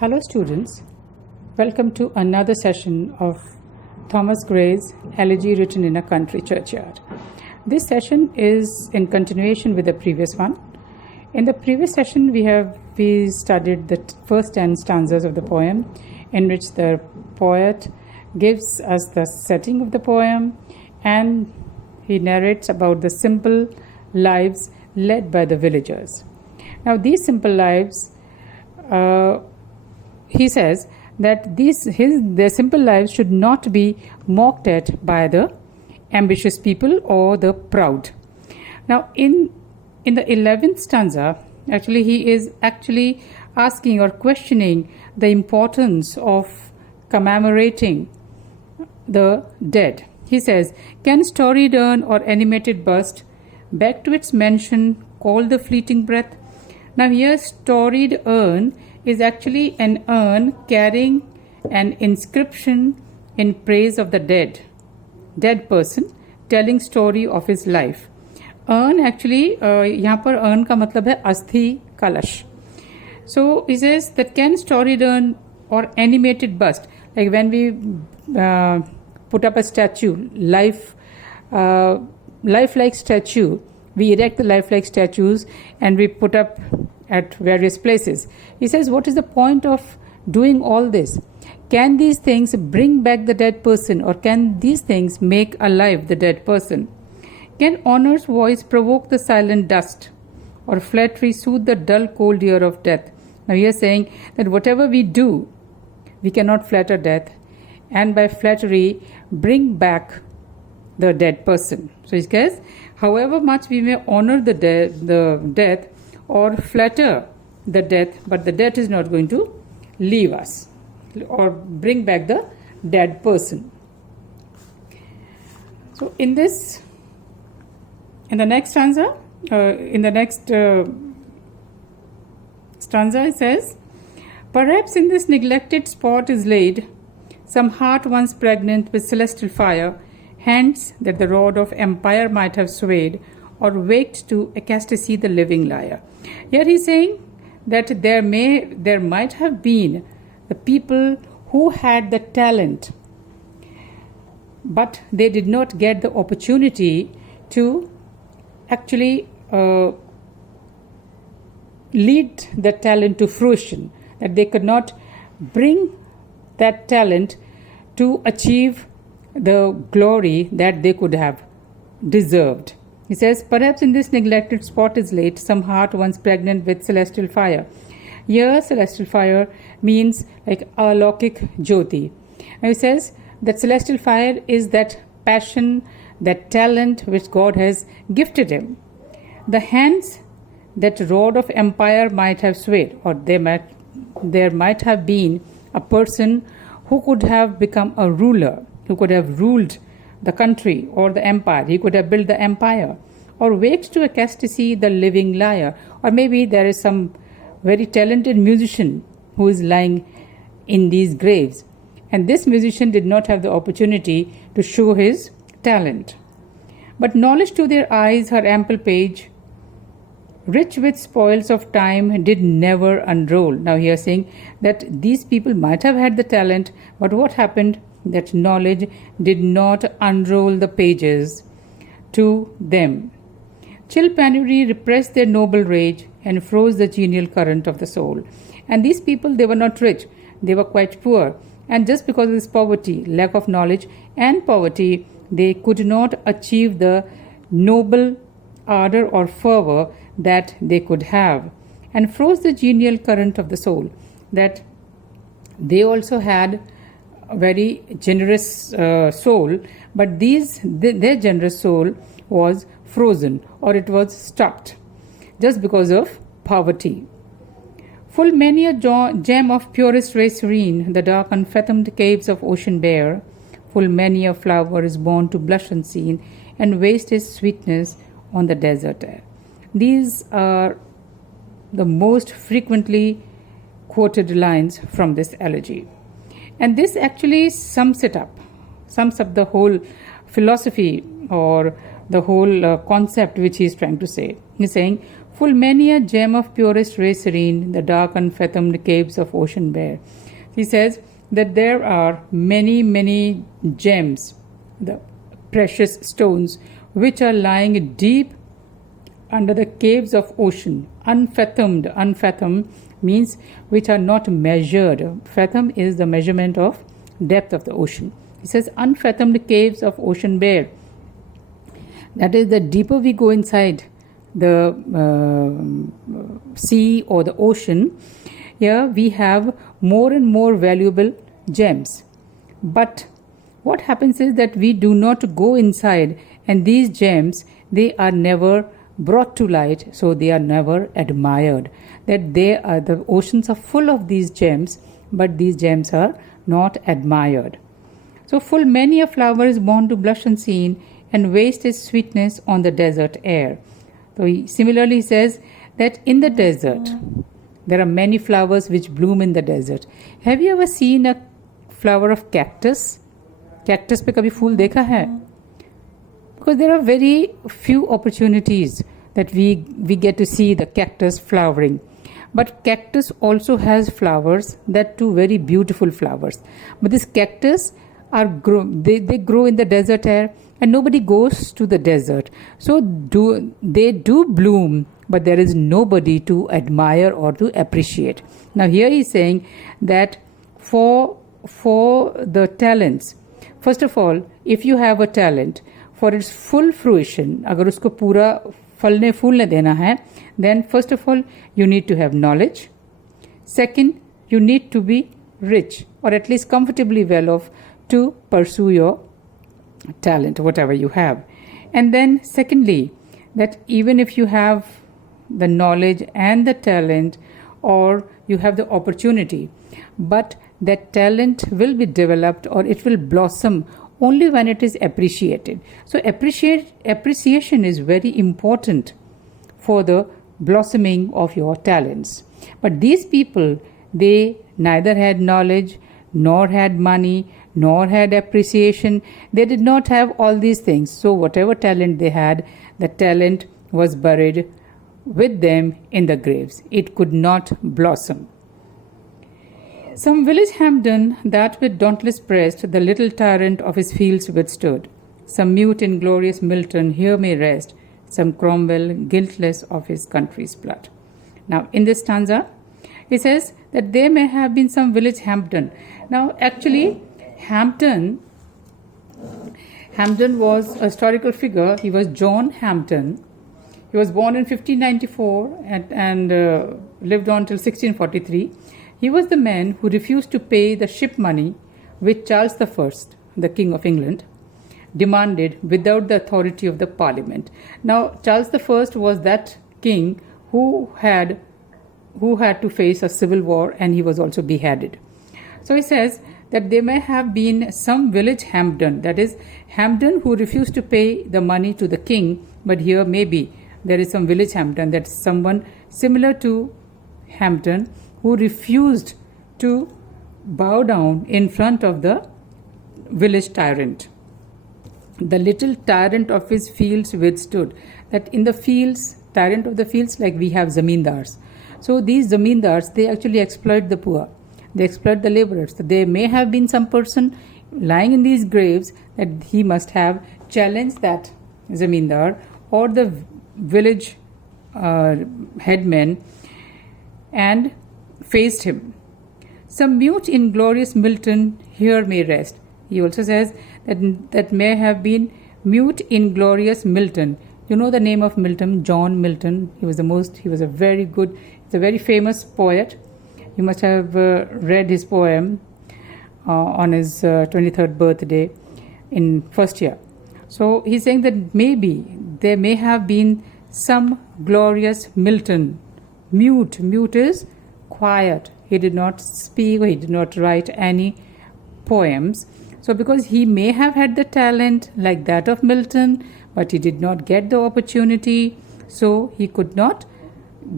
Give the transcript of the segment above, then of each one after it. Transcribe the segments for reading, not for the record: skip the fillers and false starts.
Hello students, welcome to another session of Thomas Gray's Elegy Written in a Country Churchyard. This session is in continuation with the previous one. In the previous session we studied the first 10 stanzas of the poem, in which the poet gives us the setting of the poem and he narrates about the simple lives led by the villagers. Now these simple lives, he says that their simple lives should not be mocked at by the ambitious people or the proud. Now in the 11th stanza, he is asking or questioning the importance of commemorating the dead. He says, "Can storied urn or animated bust back to its mention call the fleeting breath?" Now here storied urn is actually an urn carrying an inscription in praise of the dead person, telling story of his life. Urn यहाँ पर urn का मतलब है अस्थि कलश. So he says that can storied urn or animated bust, like when we put up a statue, lifelike statue, we erect the lifelike statues and we put up at various places. He says, what is the point of doing all this? Can these things bring back the dead person, or can these things make alive the dead person? Can honor's voice provoke the silent dust, or flattery soothe the dull cold ear of death? Now he is saying that whatever we do, we cannot flatter death, and by flattery bring back the dead person. So he says, however much we may honor the death or flatter the death, but the death is not going to leave us or bring back the dead person. So in the next stanza, it says, perhaps in this neglected spot is laid some heart once pregnant with celestial fire, hands that the rod of empire might have swayed, or waked to ecstasy the living lyre. Here he is saying that there might have been the people who had the talent, but they did not get the opportunity to actually lead the talent to fruition, that they could not bring that talent to achieve the glory that they could have deserved. He says, perhaps in this neglected spot is laid some heart once pregnant with celestial fire. Here, celestial fire means like alaukik jyoti. And he says that celestial fire is that passion, that talent which God has gifted him. The hands that rod of empire might have swayed, or there might have been a person who could have become a ruler, who could have ruled the country or the empire. He could have built the empire, or waked to ecstasy the living lyre, or maybe there is some very talented musician who is lying in these graves, and this musician did not have the opportunity to show his talent. But knowledge to their eyes her ample page, rich with spoils of time, did never unroll. Now he is saying that these people might have had the talent, but what happened? That knowledge did not unroll the pages to them. Chill penury repressed their noble rage and froze the genial current of the soul. And these people, they were not rich, they were quite poor. And just because of this poverty, lack of knowledge and poverty, they could not achieve the noble ardor or fervor that they could have. And froze the genial current of the soul, that they also had a very generous soul, but their generous soul was frozen, or it was stopped just because of poverty. Full many a gem of purest ray serene, the dark unfathomed caves of ocean bare. Full many a flower is born to blush unseen, and waste its sweetness on the desert air. These are the most frequently quoted lines from this elegy. And this actually sums up the whole philosophy or the whole concept which he is trying to say. He is saying, full many a gem of purest ray serene, the dark unfathomed caves of ocean bear. He says that there are many, many gems, the precious stones, which are lying deep under the caves of ocean. Unfathomed means which are not measured. Fathom is the measurement of depth of the ocean. He says unfathomed caves of ocean bear. That is, the deeper we go inside the sea or the ocean, here we have more and more valuable gems. But what happens is that we do not go inside, and these gems, they are never brought to light, so they are never admired. That the oceans are full of these gems, but these gems are not admired. So full many a flower is born to blush unseen, and waste its sweetness on the desert air. So he similarly says that in the desert, there are many flowers which bloom in the desert. Have you ever seen a flower of cactus? Cactus पे कभी फूल देखा है? Because there are very few opportunities that we get to see the cactus flowering. But cactus also has flowers, that too very beautiful flowers. But this cactus they grow in the desert air, and nobody goes to the desert. So they do bloom, but there is nobody to admire or to appreciate. Now here he is saying that for the talents, first of all, if you have a talent, for its full fruition, अगर उसको पूरा फलने फूलने देना है, then first of all you need to have knowledge. Second, you need to be rich, or at least comfortably well off, to pursue your talent, whatever you have. And then secondly, that even if you have the knowledge and the talent, or you have the opportunity, but that talent will be developed or it will blossom only when it is appreciated. So appreciation is very important for the blossoming of your talents. But these people, they neither had knowledge, nor had money, nor had appreciation. They did not have all these things. So whatever talent they had, the talent was buried with them in the graves. It could not blossom. Some village Hampden that with dauntless breast the little tyrant of his fields withstood. Some mute inglorious Milton here may rest, some Cromwell guiltless of his country's blood. Now in this stanza, it says that there may have been some village Hampden. Now actually, Hampden was a historical figure. He was John Hampden. He was born in 1594 and lived on till 1643. He was the man who refused to pay the ship money which Charles I, the King of England, demanded without the authority of the Parliament. Now, Charles I was that king who had to face a civil war, and he was also beheaded. So he says that there may have been some village Hampden, that is, Hampden who refused to pay the money to the king, but here maybe there is some village Hampden, that's someone similar to Hampden who refused to bow down in front of the village tyrant. The little tyrant of his fields withstood. That in the fields, tyrant of the fields, like we have zamindars. So these zamindars, they actually exploit the poor. They exploit the laborers. So there may have been some person lying in these graves that he must have challenged that zamindar or the village headman and faced him. Some mute inglorious Milton here may rest. He also says that may have been mute inglorious Milton. You know the name of Milton, John Milton. He was a very famous poet. You must have read his poem on his 23rd birthday in first year. So he's saying that maybe there may have been some glorious Milton. Mute is quiet. He did not speak or he did not write any poems. So because he may have had the talent like that of Milton, but he did not get the opportunity, so he could not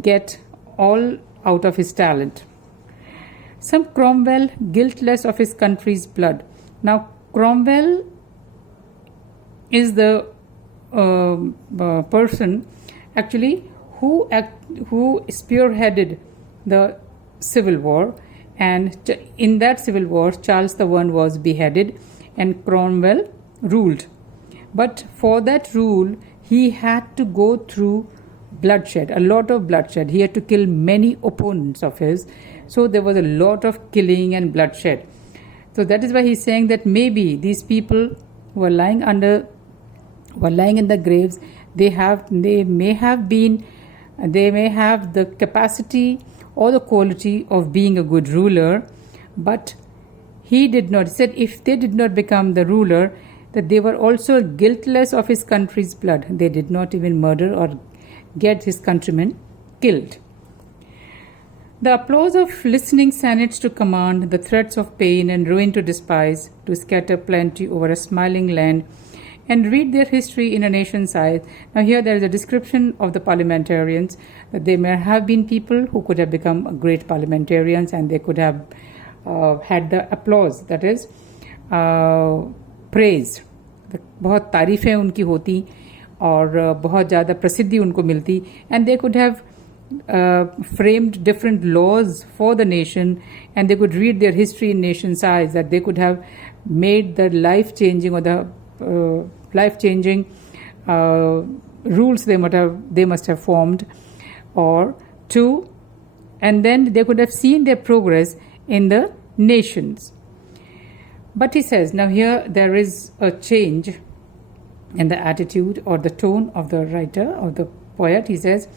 get all out of his talent. Some Cromwell guiltless of his country's blood. Now Cromwell is the person actually who spearheaded the civil war, and in that civil war Charles I was beheaded and Cromwell ruled. But for that rule he had to go through bloodshed, a lot of bloodshed. He had to kill many opponents of his, so there was a lot of killing and bloodshed. So that is why he's saying that maybe these people who are lying in the graves, they may have the capacity or the quality of being a good ruler, but he did not. He said if they did not become the ruler, that they were also guiltless of his country's blood. They did not even murder or get his countrymen killed. The applause of listening senates to command, the threats of pain and ruin to despise, to scatter plenty over a smiling land, and read their history in a nation's eyes. Now here there is a description of the parliamentarians, that they may have been people who could have become great parliamentarians, and they could have had the applause, that is praise. बहुत तारीफ़ें उनकी होती और बहुत ज़्यादा प्रसिद्धि उनको मिलती, and they could have framed different laws for the nation, and they could read their history in nation's eyes, that they could have made the life-changing or the life-changing rules they must have formed, or two, and then they could have seen their progress in the nations. But he says, now here there is a change in the attitude or the tone of the writer or the poet. He says,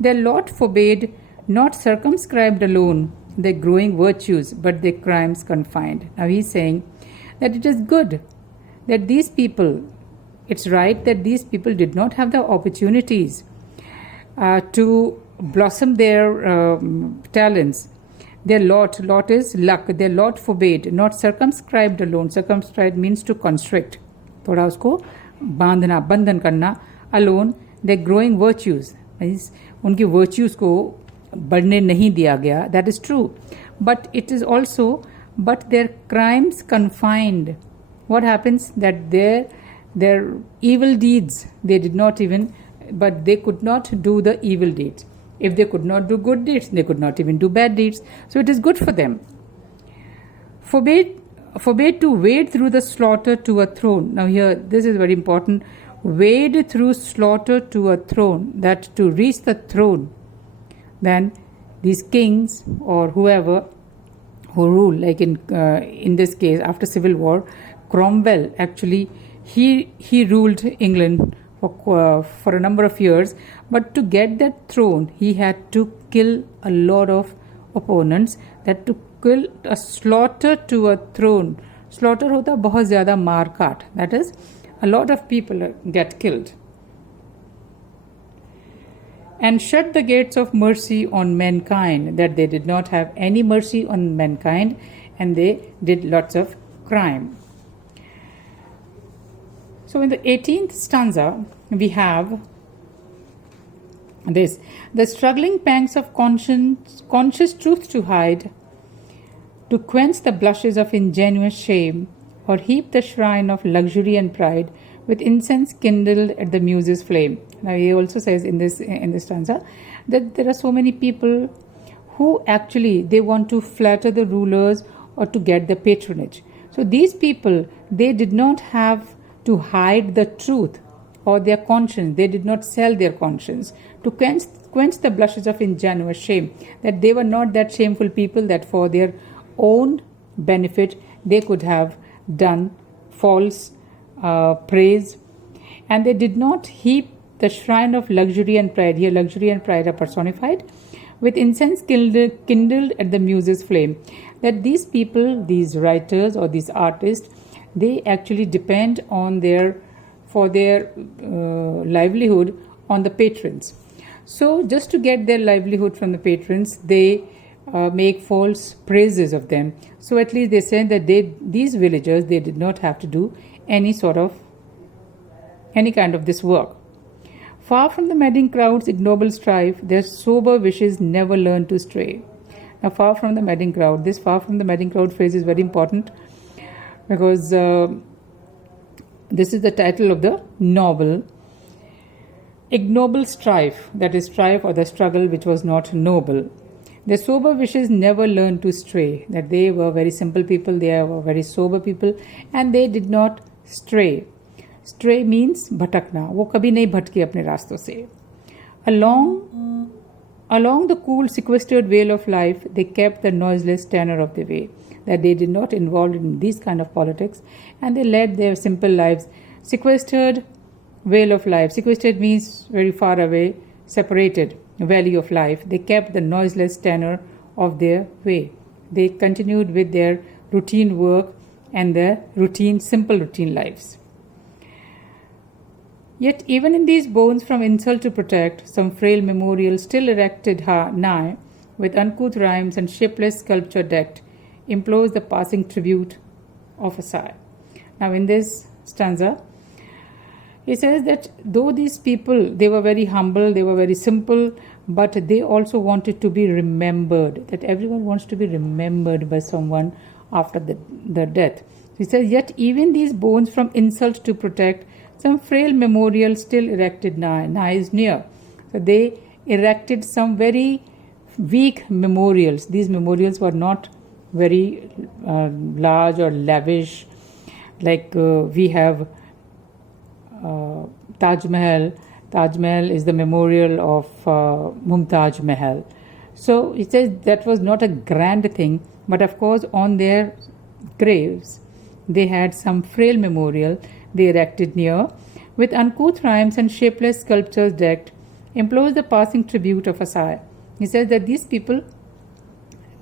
their lot forbade, not circumscribed alone, their growing virtues, but their crimes confined. Now he's saying that it is good that these people, it's right that these people did not have the opportunities to blossom their talents. Their lot is luck. Their lot forbade, not circumscribed alone. Circumscribed means to constrict. थोड़ा उसको बांधना, बंधन करना. Alone, their growing virtues. उनकी virtues को बढ़ने नहीं दिया गया. That is true. But it is also, but their crimes confined. What happens? That their evil deeds, they did not even, but they could not do the evil deeds. If they could not do good deeds, they could not even do bad deeds. So it is good for them. Forbade to wade through the slaughter to a throne. Now here, this is very important. Wade through slaughter to a throne. That to reach the throne, then these kings or whoever who rule, like in this case, after Civil War, Cromwell actually, he ruled England for a number of years, but to get that throne he had to kill a lot of opponents. That to kill a slaughter to a throne, slaughter hota बहुत ज़्यादा मार काट, that is a lot of people get killed. And shut the gates of mercy on mankind, that they did not have any mercy on mankind, and they did lots of crime. So in the 18th stanza, we have this: the struggling pangs of conscious truth to hide, to quench the blushes of ingenuous shame, or heap the shrine of luxury and pride with incense kindled at the muse's flame. Now he also says in this stanza that there are so many people who actually they want to flatter the rulers or to get the patronage. So these people, they did not have to hide the truth or their conscience. They did not sell their conscience to quench the blushes of ingenuous shame. That they were not that shameful people that for their own benefit they could have done false praise, and they did not heap the shrine of luxury and pride. Here luxury and pride are personified with incense kindled at the muse's flame. That these people, these writers or these artists, they actually depend on for their livelihood on the patrons. So just to get their livelihood from the patrons, they make false praises of them. So at least they said that these villagers, they did not have to do any kind of this work. Far from the madding crowd's ignoble strife, their sober wishes never learn to stray. Now, far from the madding crowd. This far from the madding crowd phrase is very important because this is the title of the novel. ignoble strife, that is, strife or the struggle which was not noble. Their sober wishes never learned to stray, that they were very simple people, they were very sober people, and they did not stray. Stray means भटकना, वो कभी नहीं भटके अपने रास्तों से. Along the cool, sequestered veil of life, they kept the noiseless tenor of the way, that they did not involve in these kind of politics, and they led their simple lives. Sequestered veil of life. Sequestered means very far away, separated valley of life. They kept the noiseless tenor of their way. They continued with their routine work and their simple routine lives. Yet even in these bones from insult to protect, some frail memorial still erected nigh, with uncouth rhymes and shapeless sculpture decked, implores the passing tribute of a sigh. Now in this stanza, he says that though these people, they were very humble, they were very simple, but they also wanted to be remembered, that everyone wants to be remembered by someone after the death. He says, yet even these bones from insult to protect, some frail memorial still erected nigh. Nigh is near. So they erected some very weak memorials. These memorials were not very large or lavish, like we have Taj Mahal. Taj Mahal is the memorial of Mumtaz Mahal. So it says that was not a grand thing, but of course on their graves they had some frail memorial they erected near, with uncouth rhymes and shapeless sculptures decked, implores the passing tribute of a sigh. He says that these people,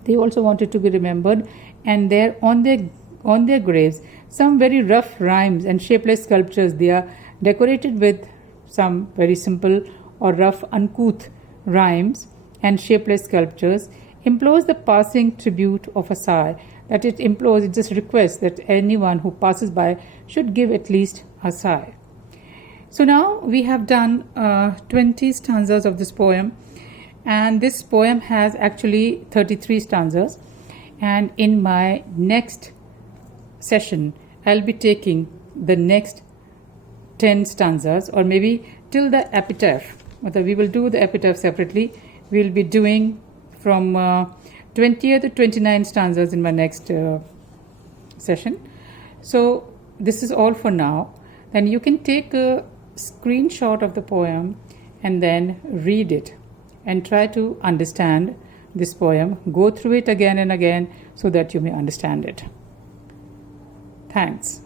they also wanted to be remembered, and there on their graves some very rough rhymes and shapeless sculptures, they are decorated with some very simple or rough uncouth rhymes and shapeless sculptures, implores the passing tribute of a sigh. That it implores, it just requests that anyone who passes by should give at least a sigh. So now we have done 20 stanzas of this poem, and this poem has actually 33 stanzas, and in my next session I'll be taking the next 10 stanzas, or maybe till the epitaph. We will do the epitaph separately. We'll be doing from 20 to 29 stanzas in my next session. So this is all for now. Then you can take a screenshot of the poem and then read it and try to understand this poem. Go through it again and again so that you may understand it. Thanks.